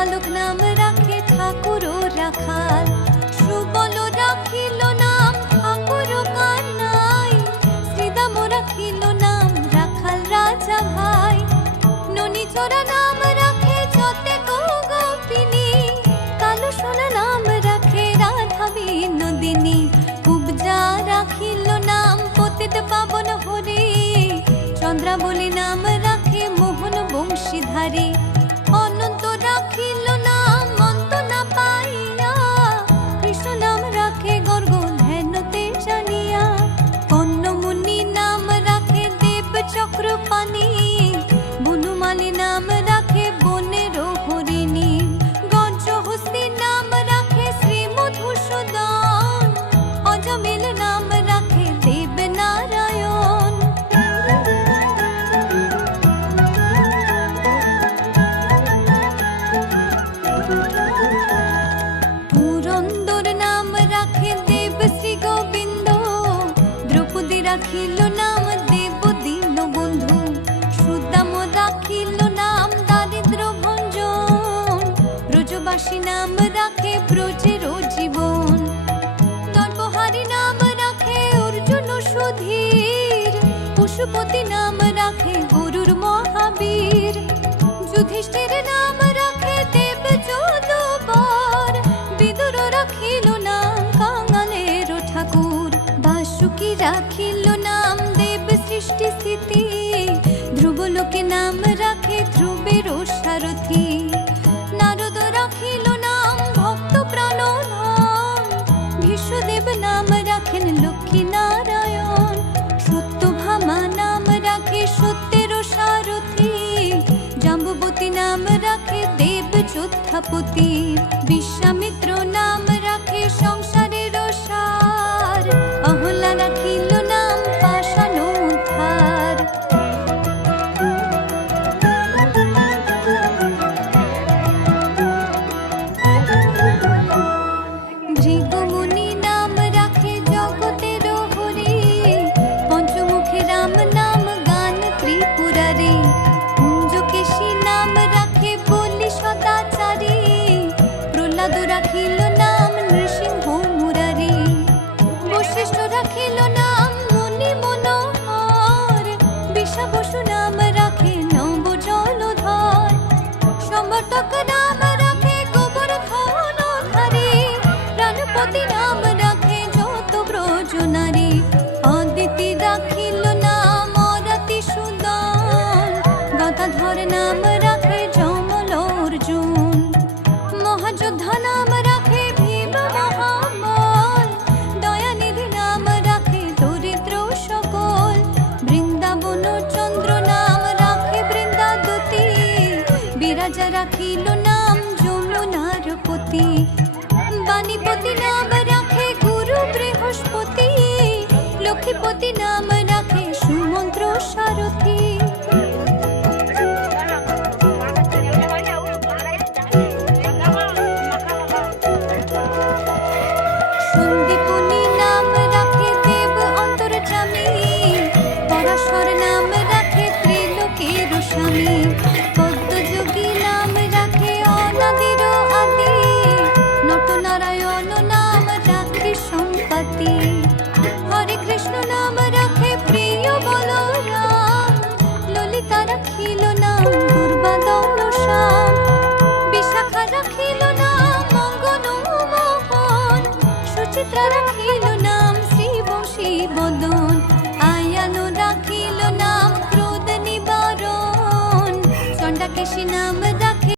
বালক নাম রাখে ঠাকুর ও রাখাল, সুবল রাখিল নাম ঠাকুর কানাই, শ্রীদাম রাখিল নাম রাখাল রাজা ভাই, ননীচরা নাম রাখে যতে গোপিনী, কালো সোনা নাম রাখে রাধা বিনোদিনী, কুবজা রাখিল নাম পতিত পাবন হরি, চন্দ্রাবলী নাম রাখে মোহন বংশীধারী, অনন্ত রাখিল নাম অন্ত না পাইয়া, কৃষ্ণ নাম রাখে গর্গ ধ্যানতে জানিয়া, কর্ণমুনি নাম রাখে দেব চক্রপাণি, বনমালী নাম রাখে বনের হরিণী, গজহস্তি নাম রাখে শ্রী মধুসূদন, অজমিল নাম রাখে দেব নারায়ণ। পুরন্দর নাম রাখে দেব শ্রী গোবিন্দ, দ্রৌপদী রাখিল নাম দেব দীন বন্ধু, সুদাম রাখিল নাম দারিদ্র ভঞ্জন, ব্রজবাসী নাম রাখে ব্রজের জীবন, নরবহারী নাম রাখে অর্জুন সুধীর, পশুপতি নাম রাখে গরুর মহাবীর, যুধিষ্ঠির নাম রাখে দেব যদুবর, বিদুর রাখিল নাম কাঙালের ঠাকুর, বাসুকি রাখিল নাম দেব সৃষ্টি স্থিতি, ধ্রুবলোকে নাম রাখে ধ্রুবের সারথি, নারদ রাখিল নাম ভক্ত প্রাণধন, ভীষ্মদেব নাম রাখেন লক্ষ্মী নারায়ণ, সত্যভামা নাম রাখে সত্যের সারথি, জাম্বুবতী নাম রাখে দেব যোদ্ধাপতি, বিশ্বামিত্র নাম রাখে সংসারের সার, অহল্যা রাখিল নাম পাষাণ উদ্ধার। ভৃগুমুনি নাম রাখে জগতের হরি, পঞ্চমুখী রাম নাম গান ত্রিপুরারি, কুঞ্জকেশী নাম রাখে বলি সদাচারী, প্রহ্লাদ রাখিল নাম নৃসিংহ মুরারি, বশিষ্ঠ রাখিল নাম মুনি মনোহর, বিষাবসু নাম রাখে নব জলধর, সমর্থক নাম রাখে গোবর্ধনধারী, প্রাণপতি নাম রাখে যত ব্রজ নারী, অদিতি রাখিল নাম অরাতি সুদন, গদাধর নাম রাখে যমল অর্জুন, মহাযোদ্ধা নাম রাখে ভীম মহাবল, দয়ানিধি নাম রাখে দরিদ্র সকল, বৃন্দাবন চন্দ্র নাম রাখে বৃন্দাদতী, বিরাজা রাখিল নাম যমুনার পতি, বাণীপতি নাম রাখে গুরু বৃহস্পতি, লক্ষ্মীপতি নাম রাখে সুমন্ত্র সারথি। সন্দীপনী নাম রাখে দেব অন্তর্যামী, পরাশর নাম রাখে ত্রিলোকের স্বামী, পদ্মযোগী নাম রাখে অনাদির আদি, নটনারায়ণ নাম রাখে সম্পত্তি, হরে কৃষ্ণ নাম রাখে প্রিয় বলরাম, ললিতা রাখিল নাম দুর্বাদন শ্যাম, বিশাখা রাখিল নাম মঙ্গন মোহন, সুচিত্রা রাখিল